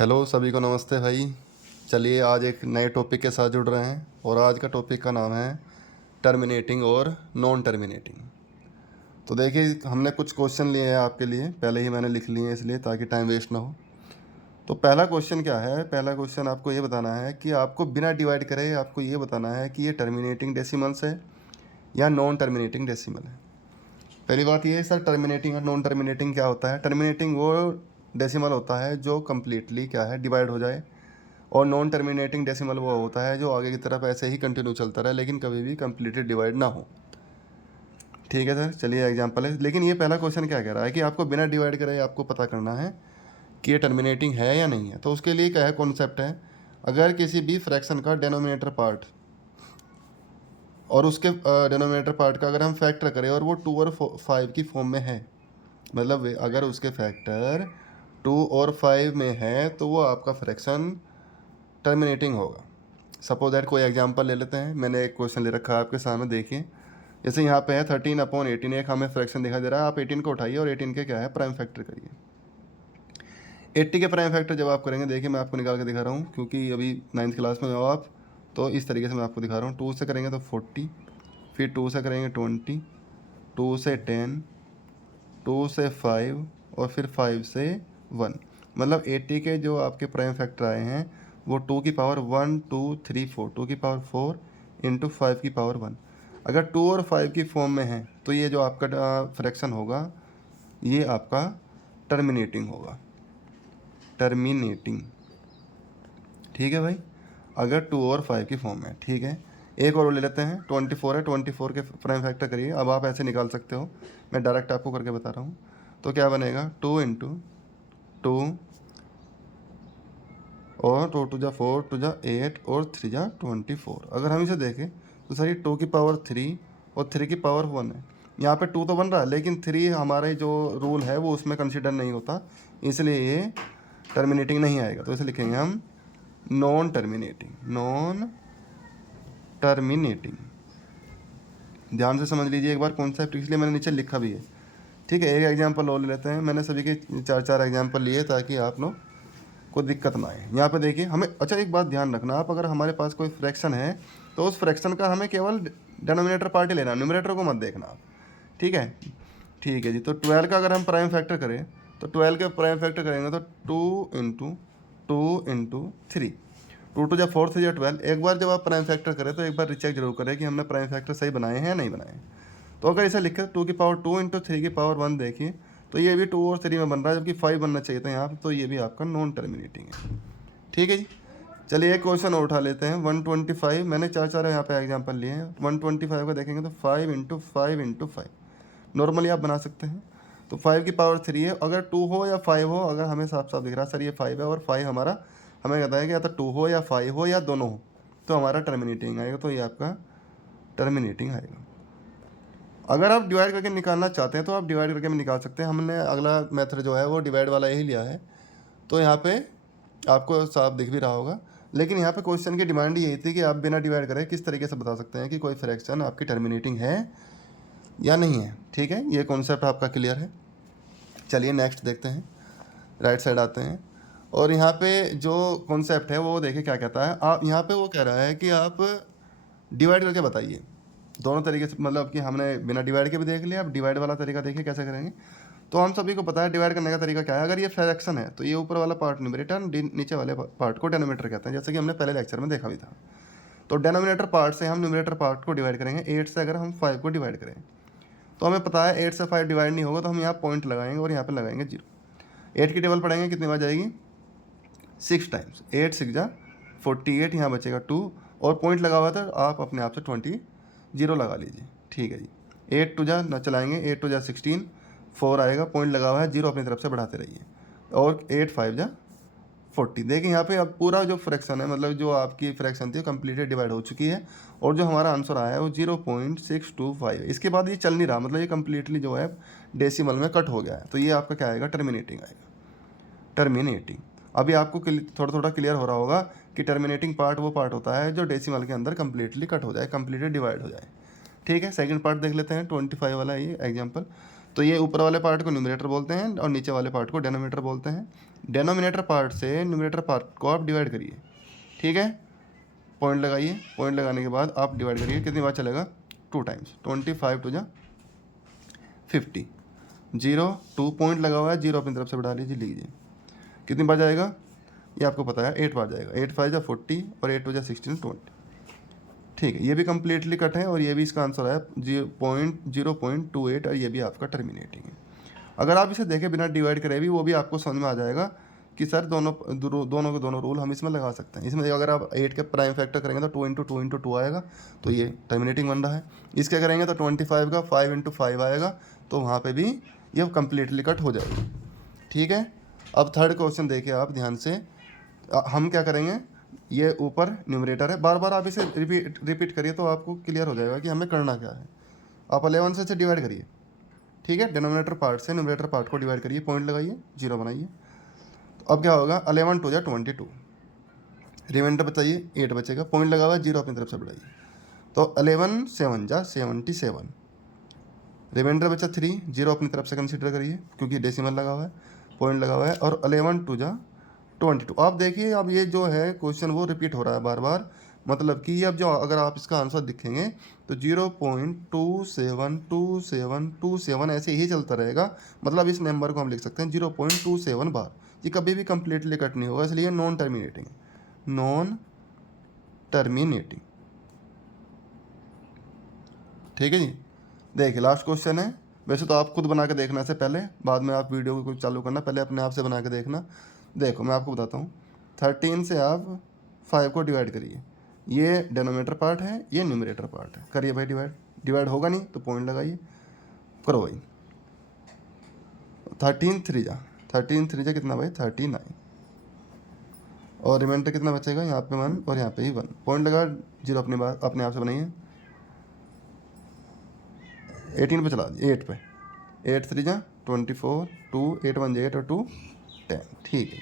Hello सभी को नमस्ते भाई। चलिए आज एक नए टॉपिक के साथ जुड़ रहे हैं और आज का टॉपिक का नाम है टर्मिनेटिंग और नॉन टर्मिनेटिंग। तो देखिए हमने कुछ क्वेश्चन लिए हैं आपके लिए, पहले ही मैंने लिख लिए हैं इसलिए ताकि टाइम वेस्ट ना हो। तो पहला क्वेश्चन क्या है, पहला क्वेश्चन आपको ये बताना है कि आपको बिना डिवाइड करे आपको ये बताना है कि ये टर्मिनेटिंग डेसिमल्स है या नॉन टर्मिनेटिंग डेसिमल है। पहली बात ये है सर, टर्मिनेटिंग और नॉन टर्मिनेटिंग क्या होता है। टर्मिनेटिंग वो डेसिमल होता है जो कम्प्लीटली क्या है डिवाइड हो जाए, और नॉन टर्मिनेटिंग डेसिमल वो होता है जो आगे की तरफ ऐसे ही कंटिन्यू चलता रहे लेकिन कभी भी कम्प्लीटली डिवाइड ना हो। ठीक है सर, चलिए एग्जांपल है। लेकिन ये पहला क्वेश्चन क्या कह रहा है कि आपको बिना डिवाइड करे आपको पता करना है कि ये टर्मिनेटिंग है या नहीं है। तो उसके लिए क्या है कॉन्सेप्ट है, अगर किसी भी फ्रैक्शन का डेनोमिनेटर पार्ट और उसके डेनोमिनेटर पार्ट का अगर हम फैक्टर करें और वो 2 और 5 की फॉर्म में है, मतलब अगर उसके फैक्टर 2 और 5 में है तो वो आपका फ्रैक्शन टर्मिनेटिंग होगा। सपोज दैट कोई एग्जांपल ले लेते हैं, मैंने एक क्वेश्चन ले रखा है आपके सामने, देखिए जैसे यहाँ पे है 13/18, एक हमें फ्रैक्शन दिखाई दे रहा है। आप 18 को उठाइए और 18 के क्या है प्राइम फैक्टर करिए। 80 के प्राइम फैक्टर जब आप करेंगे, देखिए मैं आपको निकाल के दिखा रहा हूँ क्योंकि अभी 9th क्लास में हो आप, तो इस तरीके से मैं आपको दिखा रहा हूँ। 2 से करेंगे तो 40, फिर 2 से करेंगे 20, 2 से 10, 2 से 5 और फिर 5 से 1। मतलब 80 के जो आपके प्राइम फैक्टर आए हैं वो 2 की पावर 1 2 3 4, 2 की पावर 4 इंटू 5 की पावर 1। अगर 2 और 5 की फॉर्म में है तो ये जो आपका फ्रैक्शन होगा ये आपका टर्मिनेटिंग होगा, टर्मिनेटिंग। ठीक है भाई, अगर 2 और 5 की फॉर्म में। ठीक है, एक और ले लेते हैं, 24 है, 24 के प्राइम फैक्टर करिए। अब आप ऐसे निकाल सकते हो, मैं डायरेक्ट आपको करके बता रहा हूँ। तो क्या बनेगा, 2 इंटू 2 और 2 2 4 2 8 और 3 24। अगर हम इसे देखें तो सर ये 2 की पावर 3 और 3 की पावर 1 है। यहाँ पे 2 तो बन रहा है लेकिन 3 हमारे जो रूल है वो उसमें कंसिडर नहीं होता, इसलिए ये टर्मिनेटिंग नहीं आएगा। तो इसे लिखेंगे हम नॉन टर्मिनेटिंग, नॉन टर्मिनेटिंग। ध्यान से समझ लीजिए एक बार कॉन्सेप्ट, इसलिए मैंने नीचे लिखा भी है। ठीक है, एक एग्जाम्पल और ले लेते हैं। मैंने सभी के 4 एग्जाम्पल लिए ताकि आप लोग को दिक्कत ना आए। यहाँ पे देखिए हमें, अच्छा एक बात ध्यान रखना, आप अगर हमारे पास कोई फ्रैक्शन है तो उस फ्रैक्शन का हमें केवल डिनोमिनेटर पार्ट ही लेना, न्यूमरेटर को मत देखना आप। ठीक है, ठीक है जी। तो 12 का अगर हम प्राइम फैक्टर करें तो 12 के प्राइम फैक्टर करेंगे तो 2 इंटू 3, 2 2 4 3 12। एक बार जब आप प्राइम फैक्टर करें तो एक बार रिचेक जरूर करें कि हमने प्राइम फैक्टर सही बनाए हैं या नहीं बनाए हैं। तो अगर इसे लिखे 2 की पावर 2 इंटू 3 की पावर 1, देखिए तो ये भी 2 और 3 में बन रहा है जबकि 5 बनना चाहिए था यहाँ पर, तो ये भी आपका नॉन टर्मिनेटिंग है। ठीक है जी, चलिए एक क्वेश्चन और उठा लेते हैं। 125, मैंने 4 यहाँ पे एग्जांपल लिए हैं। 125 को देखेंगे तो 5 इंटू 5 इंटू 5 नॉर्मली आप बना सकते हैं। तो 5 की पावर 3 है, अगर 2 हो या 5 हो, अगर हमें साफ साफ दिख रहा है सर ये 5 है और 5 हमारा, हमें कहता है कि या तो 2 हो या 5 हो या दोनों हो, तो हमारा टर्मिनेटिंग आएगा। तो ये आपका टर्मिनेटिंग आएगा। अगर आप डिवाइड करके निकालना चाहते हैं तो आप डिवाइड करके भी निकाल सकते हैं। हमने अगला मेथड जो है वो डिवाइड वाला ही लिया है, तो यहाँ पे आपको साफ दिख भी रहा होगा। लेकिन यहाँ पे क्वेश्चन की डिमांड यही थी कि आप बिना डिवाइड करें किस तरीके से बता सकते हैं कि कोई फ्रैक्शन आपकी टर्मिनेटिंग है या नहीं है। ठीक है, ये कॉन्सेप्ट आपका क्लियर है। चलिए नेक्स्ट देखते हैं, राइट साइड आते हैं। और यहाँ पे जो कॉन्सेप्ट है वो देखिए क्या कहता है। आप यहाँ पे वो कह रहा है कि आप डिवाइड करके बताइए दोनों तरीके से, मतलब कि हमने बिना डिवाइड के भी देख लिया, अब डिवाइड वाला तरीका देखिए कैसे करेंगे। तो हम सभी को पता है डिवाइड करने का तरीका क्या है। अगर ये फ्रैक्शन है तो ये ऊपर वाला पार्ट न्यूमरेटर, नीचे वाले पार्ट को डेनोमिनेटर कहते हैं, जैसे कि हमने पहले लेक्चर में देखा भी था। तो डेनोमिनेटर पार्ट से हम न्यूमरेटर पार्ट को डिवाइड करेंगे। 8 से अगर हम 5 को डिवाइड करें तो हमें पता है 8 से 5 डिवाइड नहीं होगा, तो हम यहाँ पॉइंट लगाएंगे और यहाँ पे लगाएंगे 0। 8 की टेबल पढ़ेंगे कितनी बार जाएगी, 6 टाइम्स। 8 6 जा 48, यहाँ बचेगा 2 और पॉइंट लगा हुआ था, आप अपने आप से 20 0 लगा लीजिए। ठीक है जी, 8 2 जा न चलाएंगे, 8 2 जा 16, 4 आएगा, पॉइंट लगा हुआ है, 0 अपनी तरफ से बढ़ाते रहिए और 8 5 जा 40। देखिए यहाँ पे अब पूरा जो फ्रैक्शन है, मतलब जो आपकी फ्रैक्शन थी कंप्लीटली डिवाइड हो चुकी है और जो हमारा आंसर आया है वो 0.625। इसके बाद ये चल नहीं रहा, मतलब ये कंप्लीटली जो है डेसिमल में कट हो गया है। तो ये आपका क्या आएगा, टर्मिनेटिंग आएगा, टर्मिनेटिंग। अभी आपको थोड़ा थोड़ा क्लियर हो रहा होगा कि टर्मिनेटिंग पार्ट वो पार्ट होता है जो डेसिमल के अंदर कंप्लीटली कट हो जाए, कंप्लीटली डिवाइड हो जाए। ठीक है, सेकंड पार्ट देख लेते हैं, 25 वाला ये एग्जांपल। तो ये ऊपर वाले पार्ट को न्यूमरेटर बोलते हैं और नीचे वाले पार्ट को डेनोमिनेटर बोलते हैं। डेनोमिनेटर पार्ट से न्यूमरेटर पार्ट को आप डिवाइड करिए, ठीक है, पॉइंट लगाइए, पॉइंट लगाने के बाद आप डिवाइड करिए, कितनी बार चलेगा, 2 टाइम्स, 25 टू जा 50, 0 2 पॉइंट लगा हुआ है, 0 अपनी तरफ से बढ़ा लीजिए, लीजिए कितनी बार जाएगा, ये आपको पता है 8 बार जाएगा, 8 5 जा 40 और 8 2 जा 16 20, ठीक है, ये भी कम्प्लीटली कट है और ये भी इसका आंसर है 0.28 और ये भी आपका टर्मिनेटिंग है। अगर आप इसे देखें बिना डिवाइड करे भी वो भी आपको समझ में आ जाएगा कि सर दोनों के दोनों रूल हम इसमें लगा सकते हैं। इसमें अगर आप 8 के प्राइम फैक्टर करेंगे तो 2 × 2 आएगा, तो ये टर्मिनेटिंग बन रहा है। इसके करेंगे तो 25 का 5 × 5 आएगा, तो वहाँ पे भी ये कम्प्लीटली कट हो जाएगी, ठीक है। अब थर्ड क्वेश्चन देखिए आप ध्यान से, हम क्या करेंगे, ये ऊपर न्यूमरेटर है, बार बार आप इसे रिपीट करिए तो आपको क्लियर हो जाएगा कि हमें करना क्या है। आप 11 से डिवाइड करिए, ठीक है, डिनोमिनेटर पार्ट से न्यूमरेटर पार्ट को डिवाइड करिए, पॉइंट लगाइए, 0 बनाइए। तो अब क्या होगा, 11 2 जा 22, रिमाइंडर बचाइए, 8 बचेगा, पॉइंट लगा हुआ है, 0 अपनी तरफ से बढ़ाइए, तो 11 7 जा 77, रिमाइंडर बचा 3, 0 अपनी तरफ से कंसीडर करिए क्योंकि डेसिमल लगा हुआ है, पॉइंट लगा हुआ है, और 11 2 जा 22। आप देखिए अब ये जो है क्वेश्चन वो रिपीट हो रहा है बार बार, मतलब कि अब जो अगर आप इसका आंसर दिखेंगे तो 0.272727 ऐसे ही चलता रहेगा, मतलब इस नंबर को हम लिख सकते हैं 0.27 बार। ये कभी भी कंप्लीटली कट नहीं होगा, इसलिए नॉन टर्मिनेटिंग, नॉन टर्मिनेटिंग, ठीक है जी। देखिए लास्ट क्वेश्चन है, वैसे तो आप खुद बना के देखना से पहले, बाद में आप वीडियो को कुछ चालू करना, पहले अपने आप से बना के देखना। देखो मैं आपको बताता हूँ, 13 से आप 5 को डिवाइड करिए, ये डेनोमिनेटर पार्ट है, ये न्यूमरेटर पार्ट है, करिए भाई डिवाइड होगा नहीं तो पॉइंट लगाइए, करो भाई। 13 3 जा कितना भाई, 39, और रिमाइंडर कितना बचेगा, यहाँ पे 1 और यहाँ पे ही 1, पॉइंट लगा, 0 अपने आप से बनाइए, 18 पे चला दिए, 8 पे, 8 3 जा 24, 2 8 1 जा 8 और 2 10, ठीक है।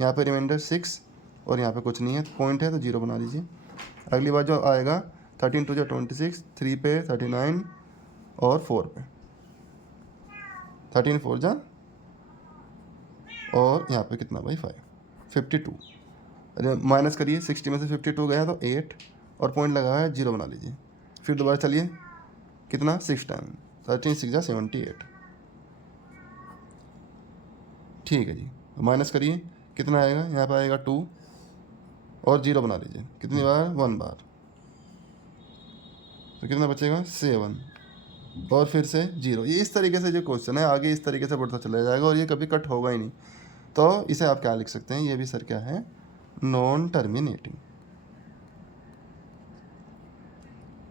यहाँ पे रिमाइंडर 6 और यहाँ पे कुछ नहीं है, पॉइंट है तो 0 बना लीजिए। अगली बार जो आएगा 13 2 जा 26, 3 पे 39 और 4 पे 13 4 जा, और यहाँ पे कितना भाई 5, 52, अरे माइनस करिए, 60 में से 52 गया तो 8 और पॉइंट लगा है, 0 बना लीजिए। फिर दोबारा चलिए, कितना 6 टाइम, 13 6 जा 78, ठीक है जी। माइनस करिए, कितना आएगा, यहाँ पे आएगा 2 और 0 बना लीजिए, कितनी बार, 1 बार, तो कितना बचेगा 7 और फिर से 0। ये इस तरीके से जो क्वेश्चन है आगे इस तरीके से बढ़ता चला जाएगा और ये कभी कट होगा ही नहीं। तो इसे आप क्या लिख सकते हैं, ये भी सर क्या है, non terminating,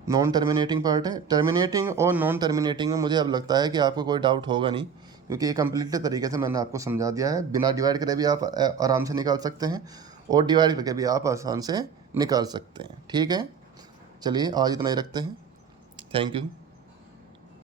non terminating part है। टर्मिनेटिंग और नॉन टर्मिनेटिंग में मुझे अब लगता है कि आपको कोई डाउट होगा नहीं, क्योंकि ये कम्प्लीटली तरीके से मैंने आपको समझा दिया है। बिना डिवाइड करे भी आप आराम से निकाल सकते हैं और डिवाइड करके भी आप आसान से निकाल सकते हैं, ठीक है। चलिए आज इतना ही रखते हैं, थैंक यू।